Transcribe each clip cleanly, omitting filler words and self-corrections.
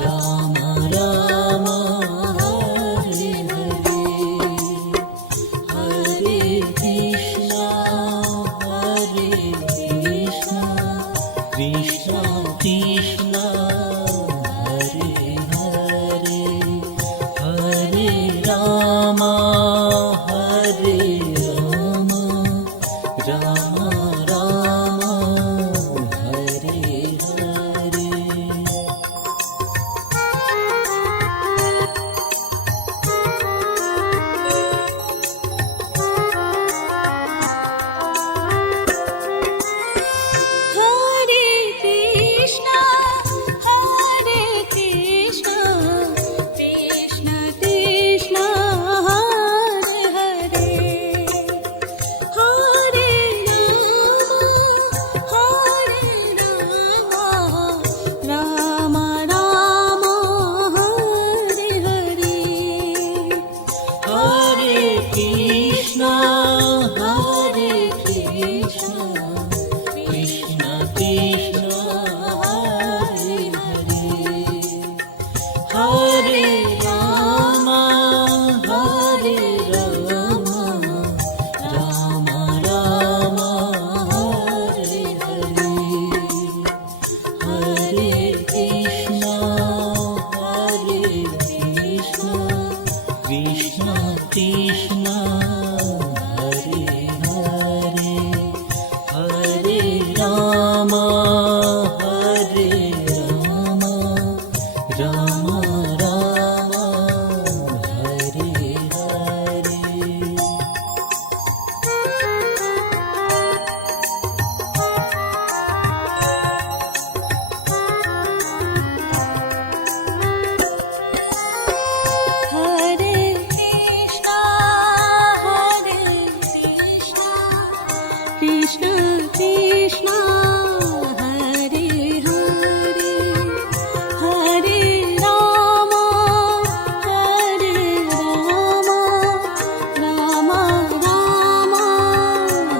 Ram Ram Hare Hare, Hare Krishna Hare Krishna, Krishna Krishna Hare Hare, Hare Ram Hare Ram, Ram Ram Hare Hare. Hare Krishna Hare Krishna, Krishna Krishna Hare Hare, Hare Ram Ram Hare Hare. Hare Krishna Hare Krishna, Krishna Krishna Hare Hare, Hare Ram Hare Ram, Ram Ram Hare Hare, Hare Krishna Hare Krishna, Krishna Krishna Hare Hare, Hare Ram Hare Ram, Ram Ram Hare Hare. Hare Krishna Hare Krishna, Krishna Krishna Hare Hare, Hare Ram Ram Ram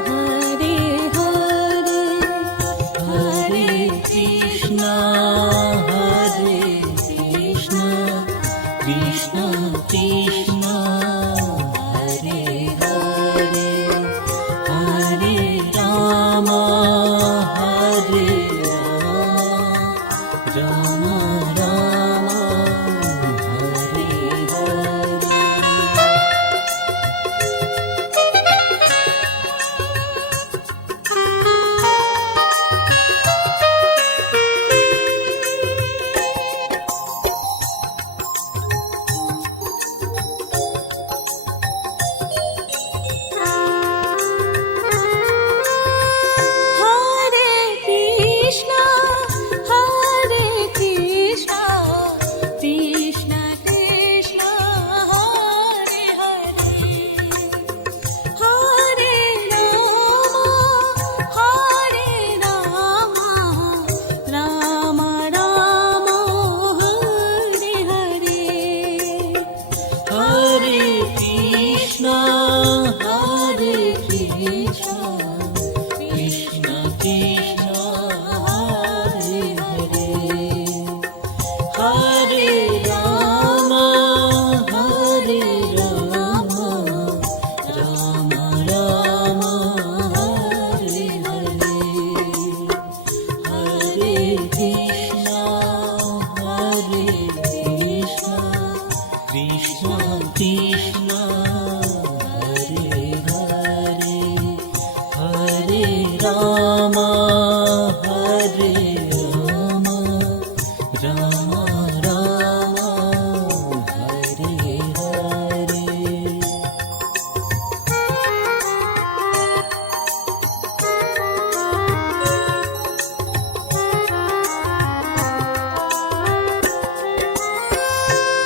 Hare Hare, Hare Krishna Hare Krishna, Krishna Krishna Hare Hare, Hare Ram Hare Ram, Ram Ram Hare Hare. Hare Krishna Hare Krishna, Krishna Krishna Hare Hare, Hare Ram Ram Ram Hare Hare, Hare Krishna Hare Krishna, Krishna Krishna Hare Hare, Hare Ram Hare Ram, Ram Ram Hare Hare, Hare Krishna Hare Krishna, Krishna Krishna Hare Hare, Hare Ram Hare Ram, Ram Ram Hare Hare.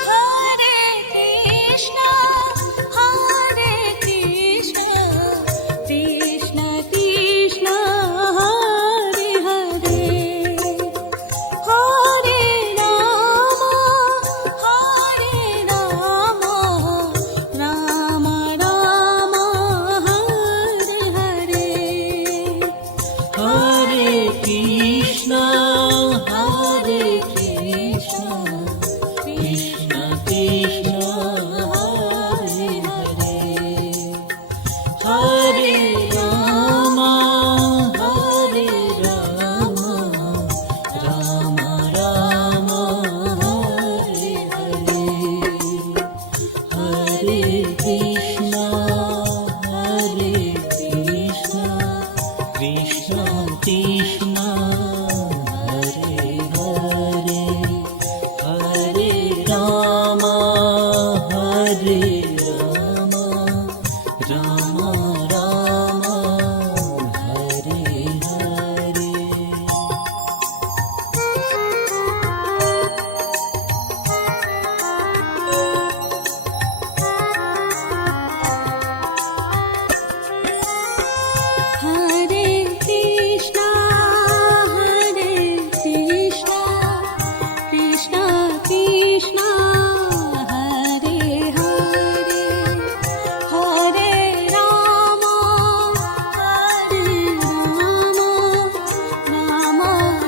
Hare Krishna Hare Krishna, Krishna Krishna Hare Hare, Hare Ram Krishna Krishna Hare Hare, Hare Ram Hare Ram, Ram Ram Hare Hare, Hare Krishna Krishna Krishna Hare Hare, Hare Ram Hare Ram, Ram Ram Hare Hare. Hare Krishna Krishna Krishna Hare Hare, Hare Ram Ram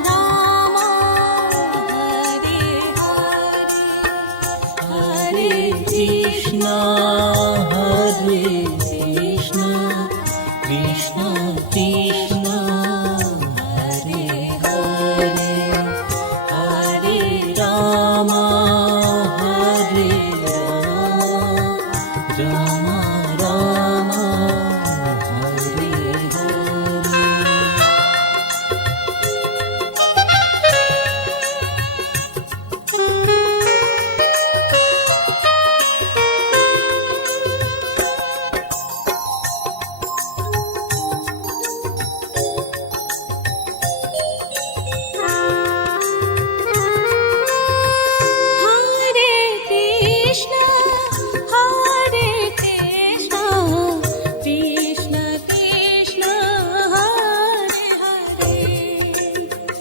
Ram Hare Hare, Hare Krishna Krishna Krishna Hare Hare, Hare Ram Hare Ram, Ram Ram Hare Hare. Hare Krishna Krishna Krishna Hare Hare, Hare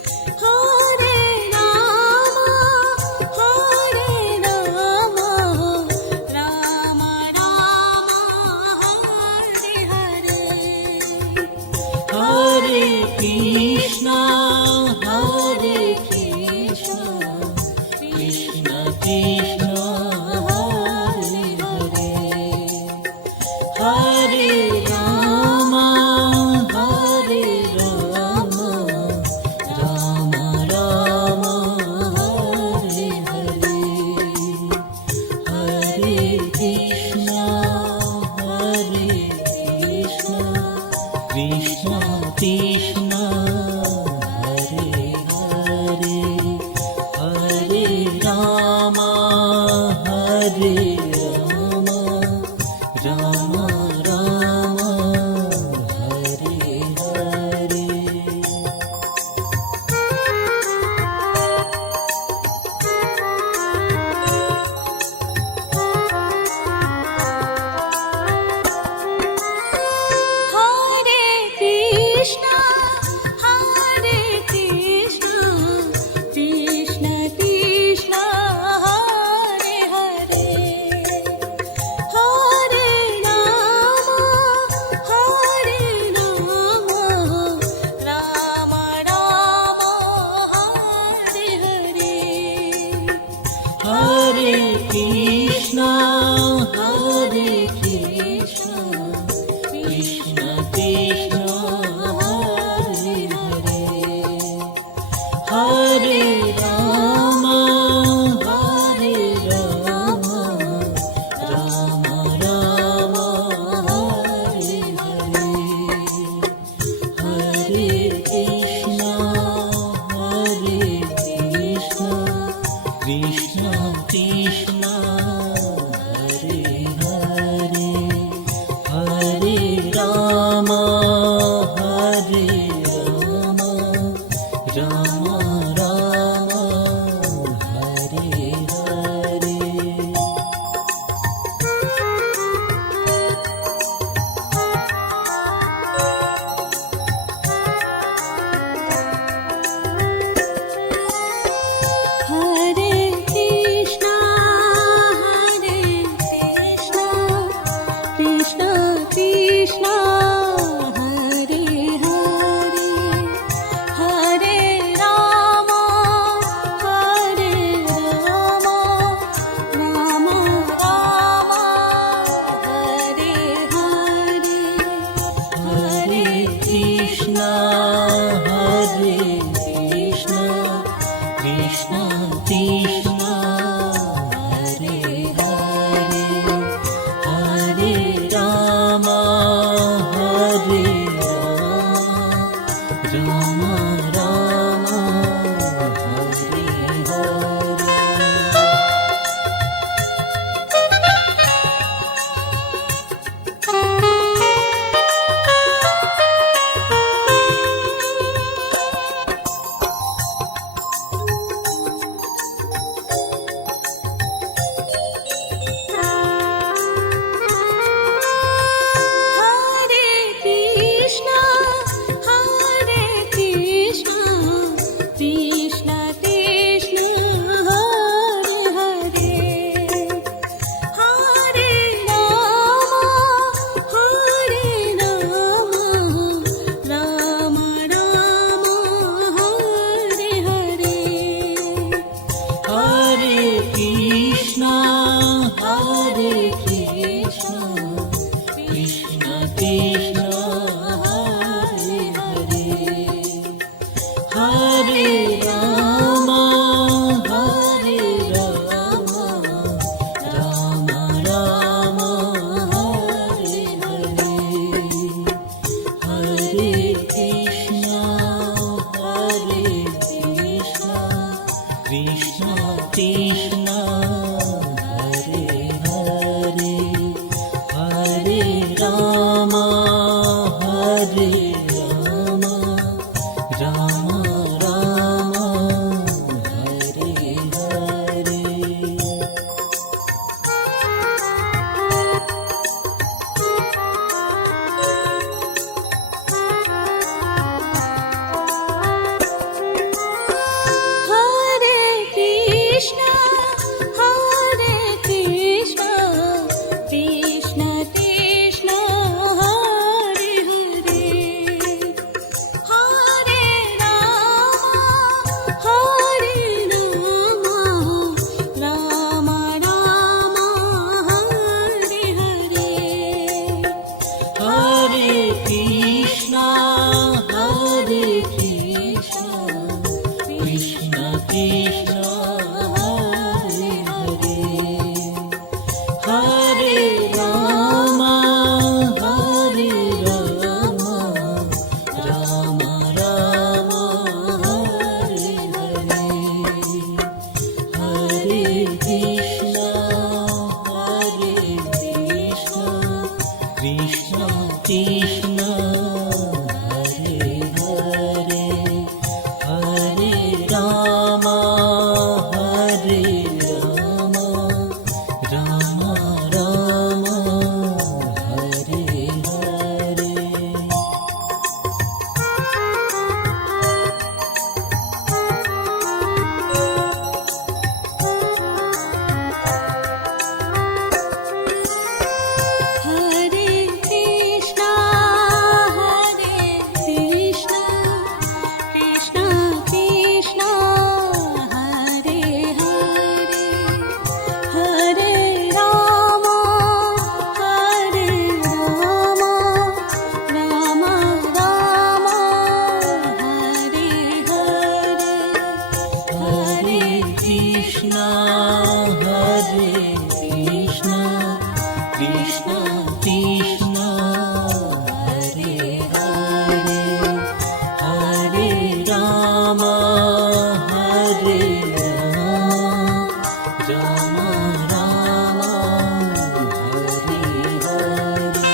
Ram Ram Ram Hare Hare, Hare Krishna Krishna Krishna Hare Hare, Hare Ram Ram Ram Hare Hare, Hare Krishna Krishna Krishna Hare Hare, Hare Ram Ram Ram Hare Hare. Hare Krishna Krishna Krishna Hare Hare, Hare Ram Ram Ram Hare Hare, Hare Krishna Krishna Krishna Hare Hare, Hare Ram Ram Ram Hare Hare, Hare Krishna Krishna Krishna Hare Hare, Hare Ram Ram Ram Hare Hare. Hare Krishna Krishna Hare Hare Hare Ram Ram Ram Hare Hare. Hare Krishna Krishna Krishna Hare Hare Hare Ram Ram Ram Hare Hare Hare Krishna Krishna Krishna Hare Hare Hare Ram Ram Ram Hare Hare Hare Krishna Krishna Krishna Hare Hare Hare Ram Ram Ram Hare Hare. Hare Krishna Krishna Krishna Hare Hare Hare Ram Ram Ram Hare Hare Hare Krishna Krishna Krishna Hare Hare Hare Ram Ram Ram Hare Hare.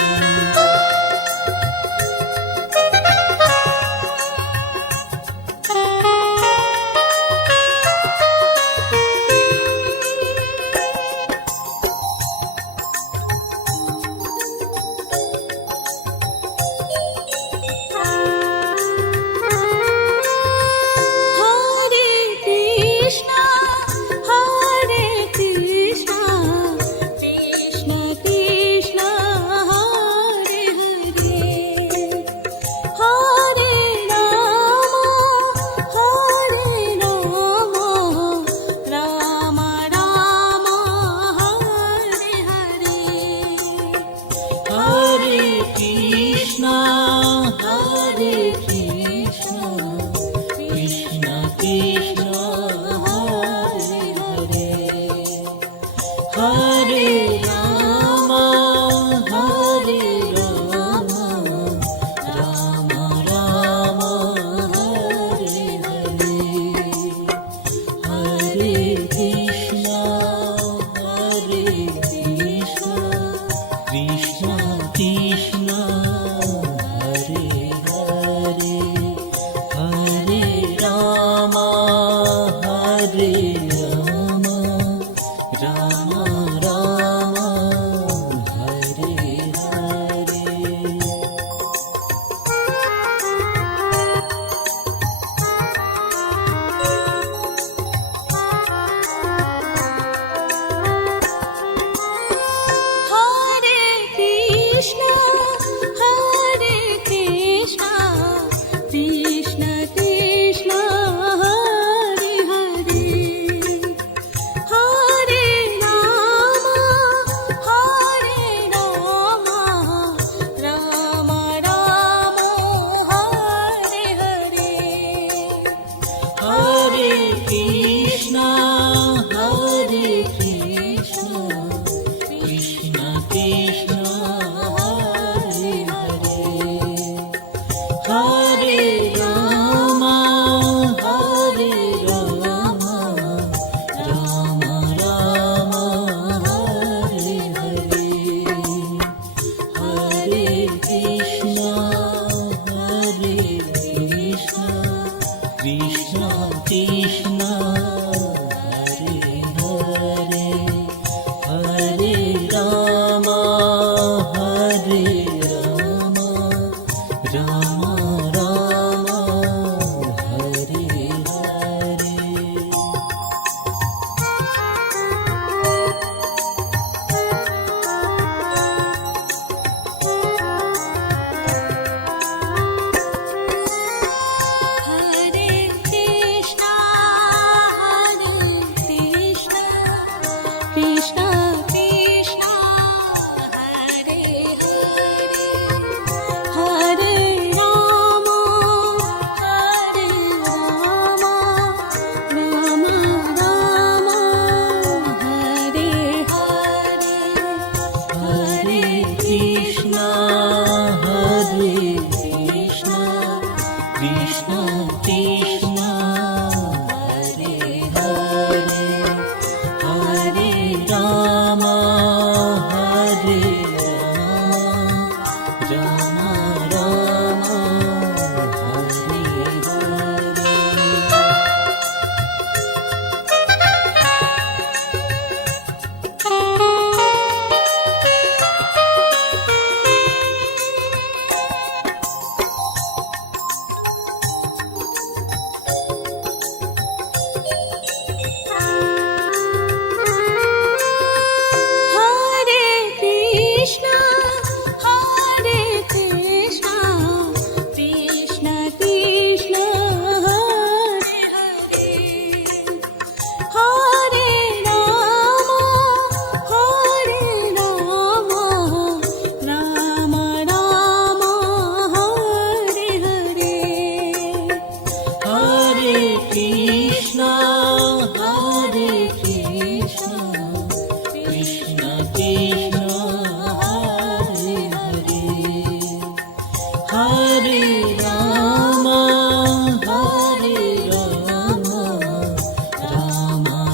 Rama, Hare Rama, Rama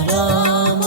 Rama,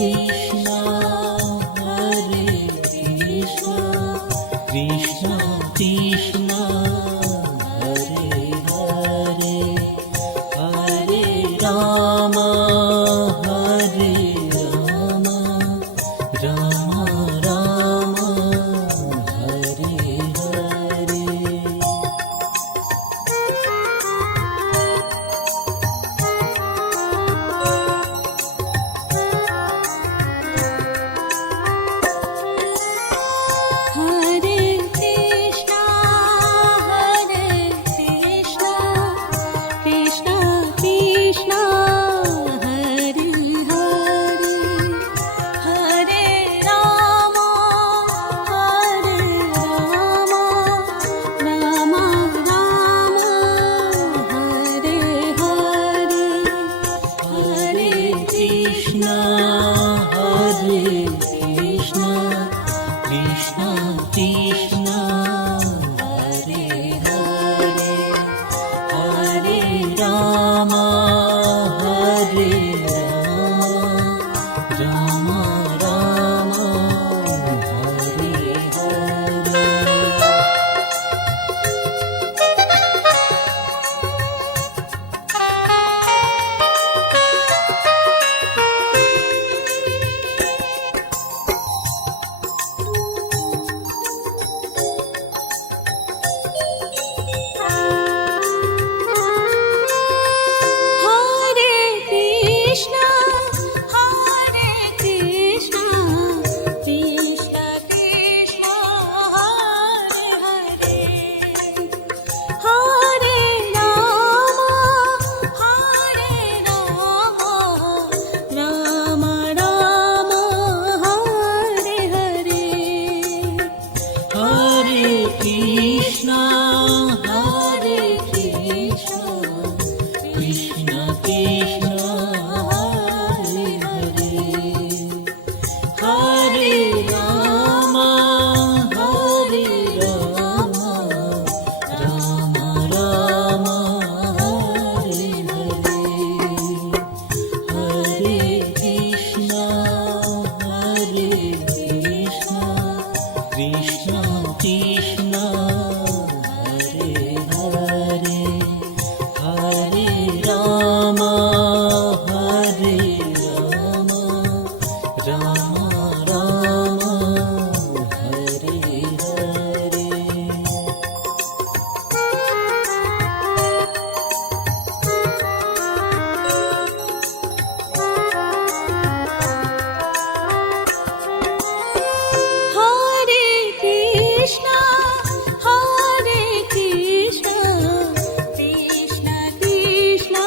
Krishna Hare Krishna Krishna Krishna Hare Hare Hare Ram Hare Ram Ram Ram Hare Hare Hare Krishna, Krishna Krishna, Hare Hare, Hare Rama, Rama Rama, Hare Hare, Hare Krishna, Hare Krishna, Krishna Krishna, Hare Hare, Hare Rama, Hare Rama, Rama Rama, Hare Hare. Hare Krishna, Krishna Krishna, Hare Hare, Hare Rama, Rama Rama, Hare Hare. Hare Krishna, Hare Krishna, Krishna Krishna, Hare Hare, Hare Rama, Hare Rama, Rama Rama, Hare Hare, Hare Krishna, Hare Krishna, Krishna Krishna, Hare Hare, Hare Rama, Hare Rama, Rama Rama, Hare Hare. Hare Krishna, Krishna Krishna,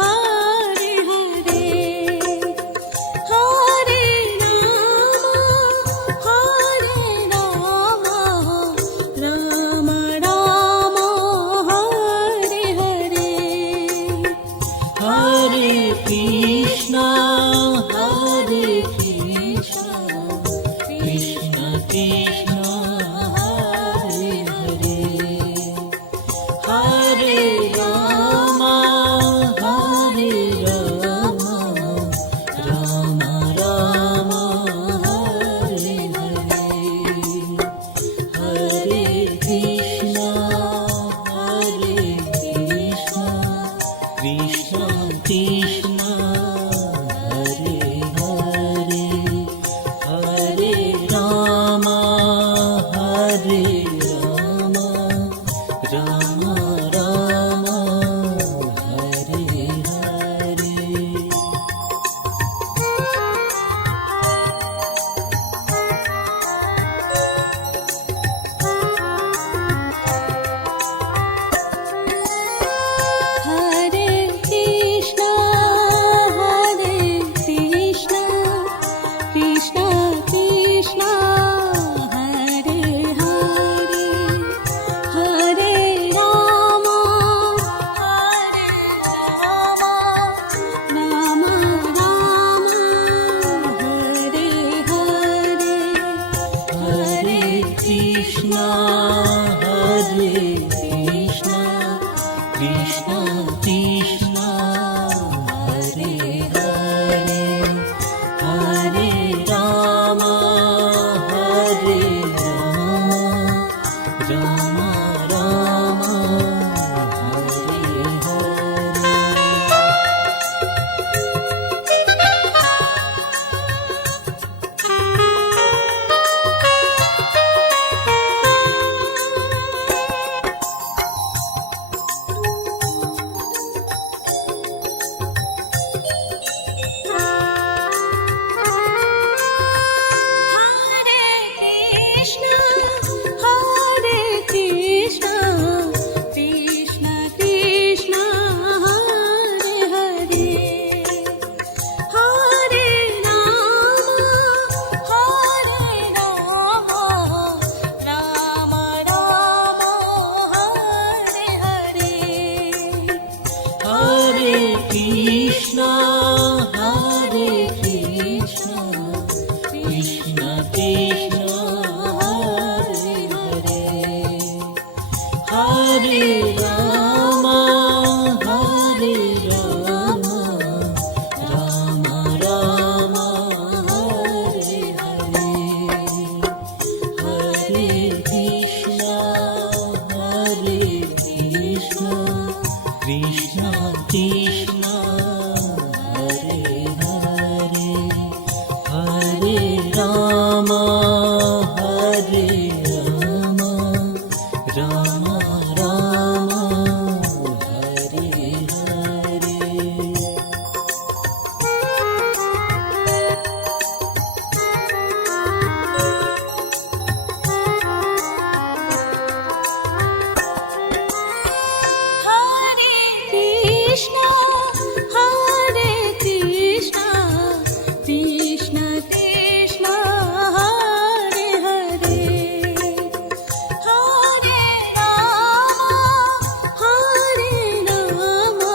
Hare Hare, Hare Rama, Rama Rama, Hare Hare. Hare Krishna, Hare Krishna, Krishna Krishna, Hare Hare, Hare Rama, Hare Rama, Rama Rama, Hare Hare, Hare Krishna, Hare Krishna, Krishna Krishna, Hare Hare. Hare Krishna, Krishna Krishna, Hare Hare, Hare Rama, Hare Rama, Rama Rama, Hare Hare, Hare Krishna, Hare Krishna, Krishna Krishna, Hare Hare, Hare Rama, Hare Rama, Rama Rama, Hare Hare. Krishna, Hare Krishna, Krishna Krishna, Hare Hare, Hare Rama, Hare Rama,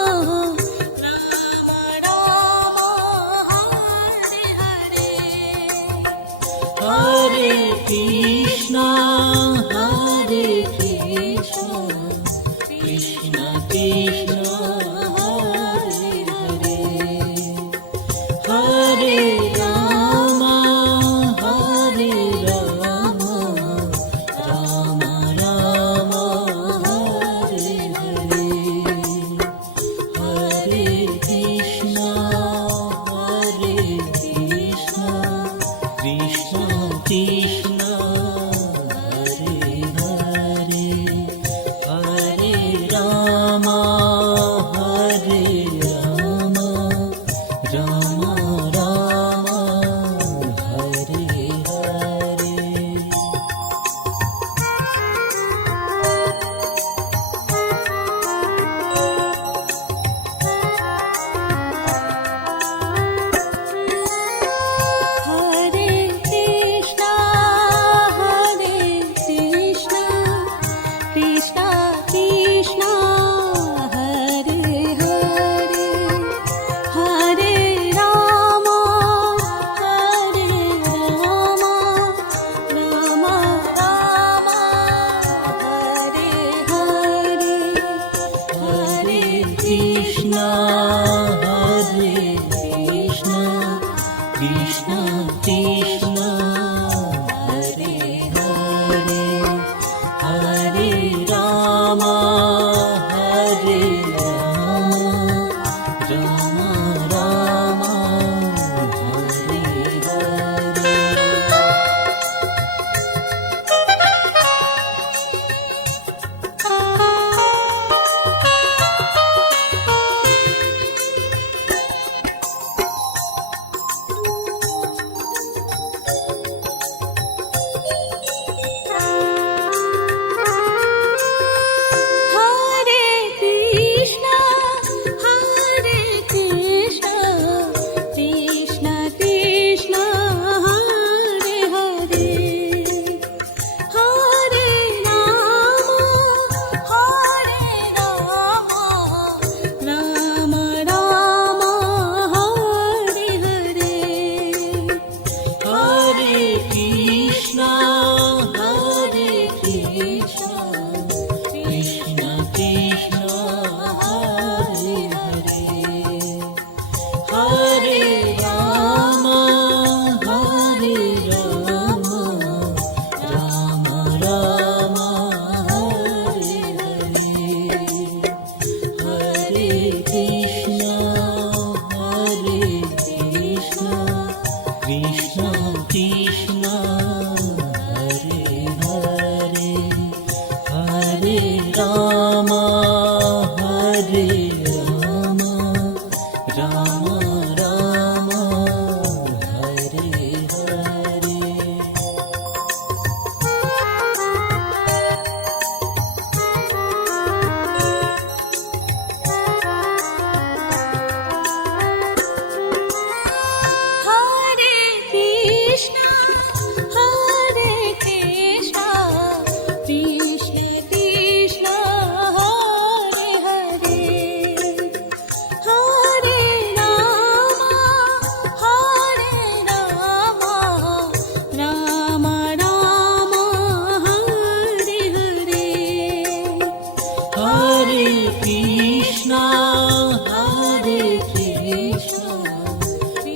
Rama Rama, Hare Hare. Hare Krishna, Hare Krishna, Krishna Krishna, Hare Hare, Hare Rama, Hare Rama, Rama Rama, Hare Hare, Hare Krishna, Hare Krishna, Krishna Krishna, Hare Hare, Hare Rama, Hare Rama, Rama Rama, Hare Hare. Hare Krishna, Hare Krishna, Krishna Krishna, Hare Hare, Hare Rama, Hare Rama, Rama Rama, Hare Hare, Hare Krishna, Hare Krishna, Krishna Krishna, Hare Hare, Hare Rama, Hare Rama, Rama Rama, Hare Hare.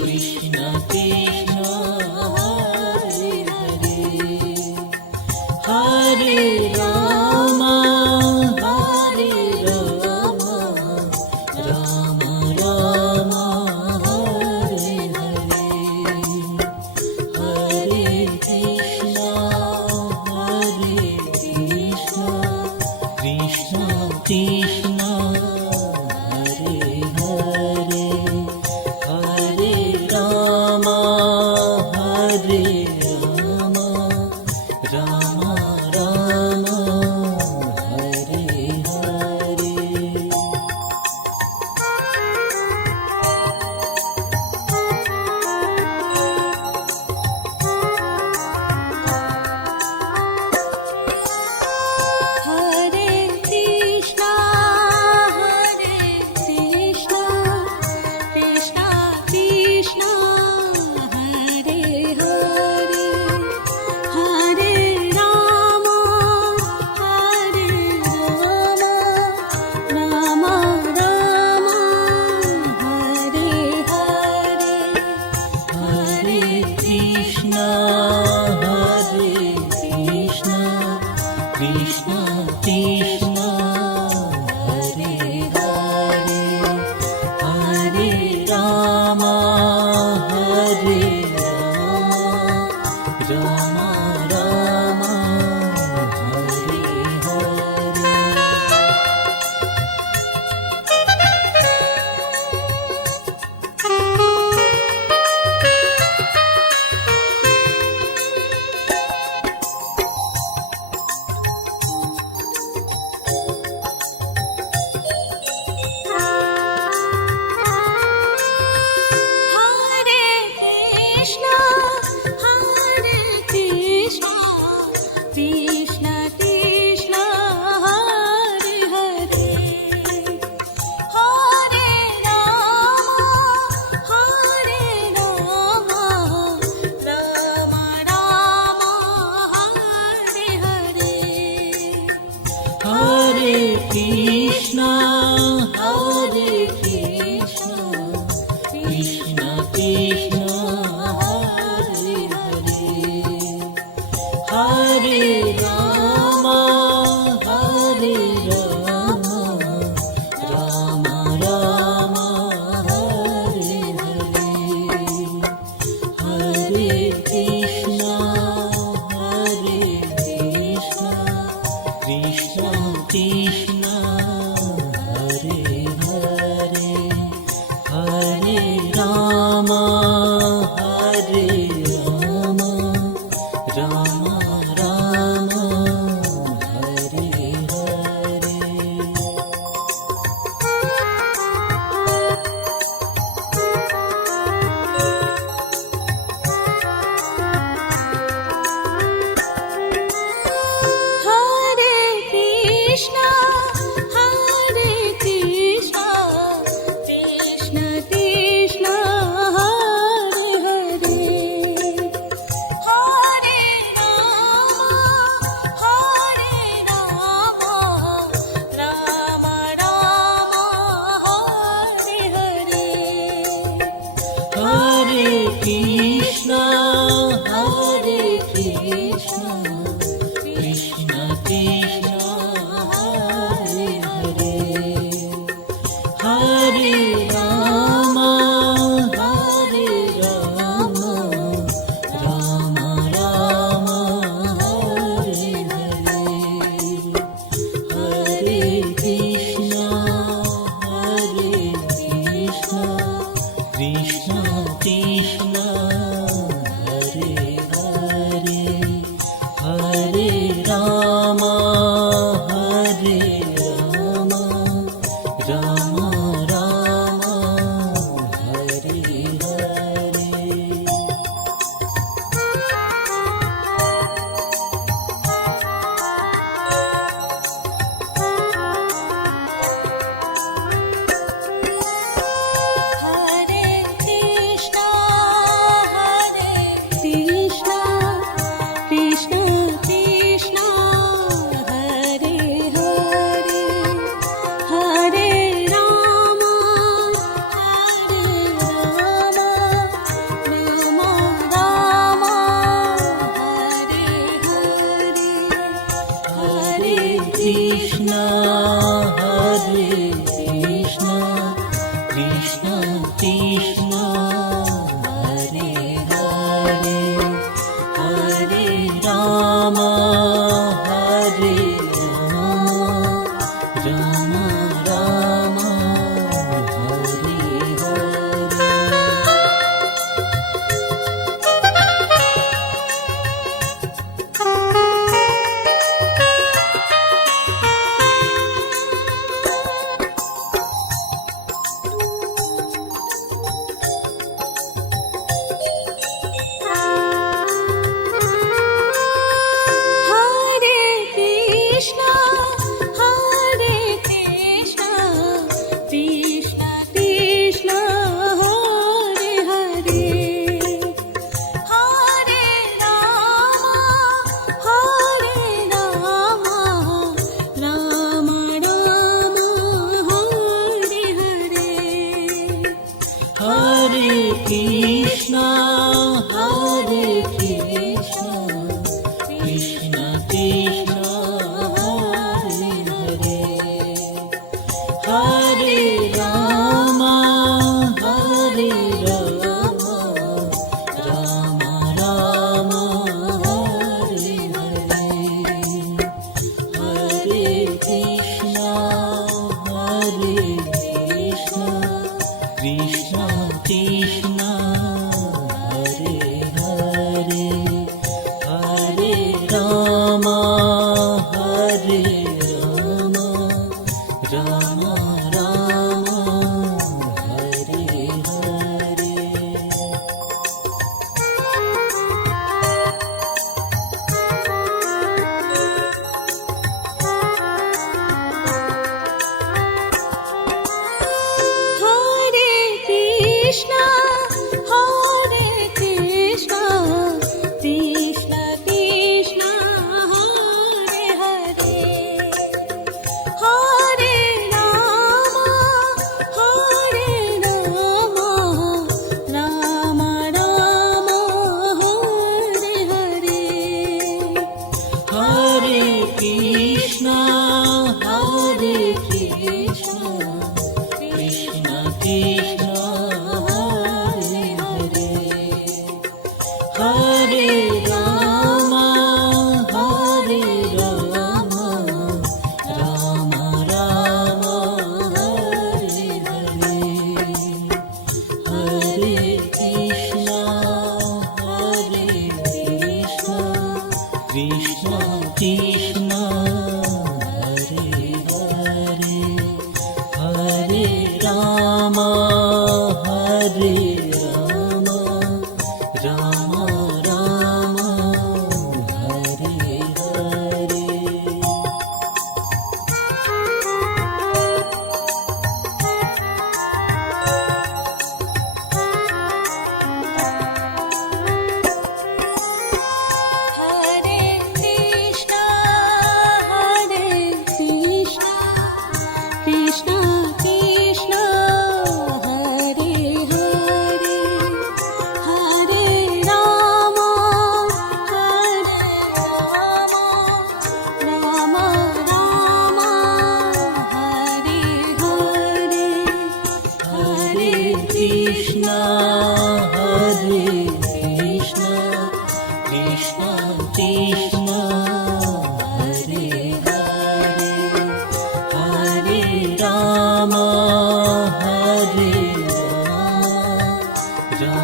Krishna Krishna Hare Hare Hare Ram Hare Ram Ram Ram Hare Hare Hare Krishna Krishna Krishna Hare Hare Hare Ram Ram Ram Hare Hare Hare Krishna Krishna Krishna Hare Hare Hare Ram Ram Ram Hare Hare Hare Krishna Krishna Krishna Hare Hare Hare Ram Ram Ram Hare Hare Hare Krishna Krishna Krishna Hare Hare Hare Ram Ram Ram Hare Hare Hare Krishna Krishna Krishna Hare Hare Hare Ram Ram Ram Hare Hare Hare Krishna Krishna Krishna Hare Hare Hare Ram Ram Ram Hare Hare Hare Krishna Krishna Krishna Hare Hare Hare Ram Ram Ram Hare Hare Hare Krishna Krishna Krishna Hare Hare Hare Ram Ram Ram Hare Hare Hare Krishna Krishna Krishna Hare Hare Hare Ram Ram Ram Hare Hare Hare Krishna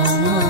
Rama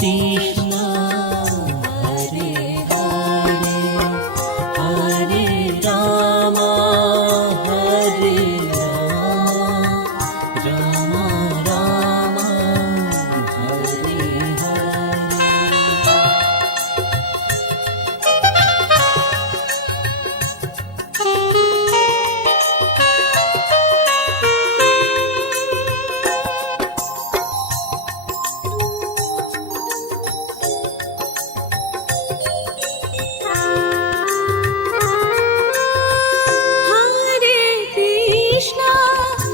Krishna Hare Hare Hare Ram Hare Ram Ram Hare Hare.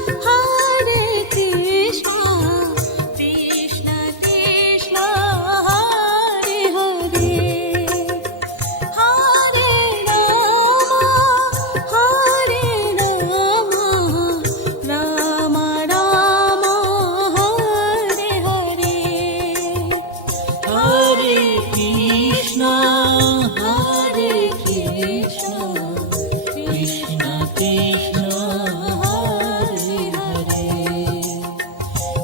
Hare Krishna Krishna Krishna Hare Hare Hare Ram Ram Ram Hare Hare. Hare Krishna Krishna Krishna Hare Hare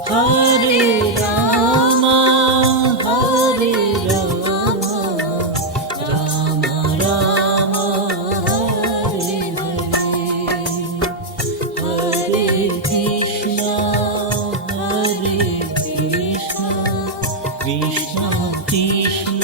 Hare Ram Ram Ram Hare Hare Hare Krishna Krishna Krishna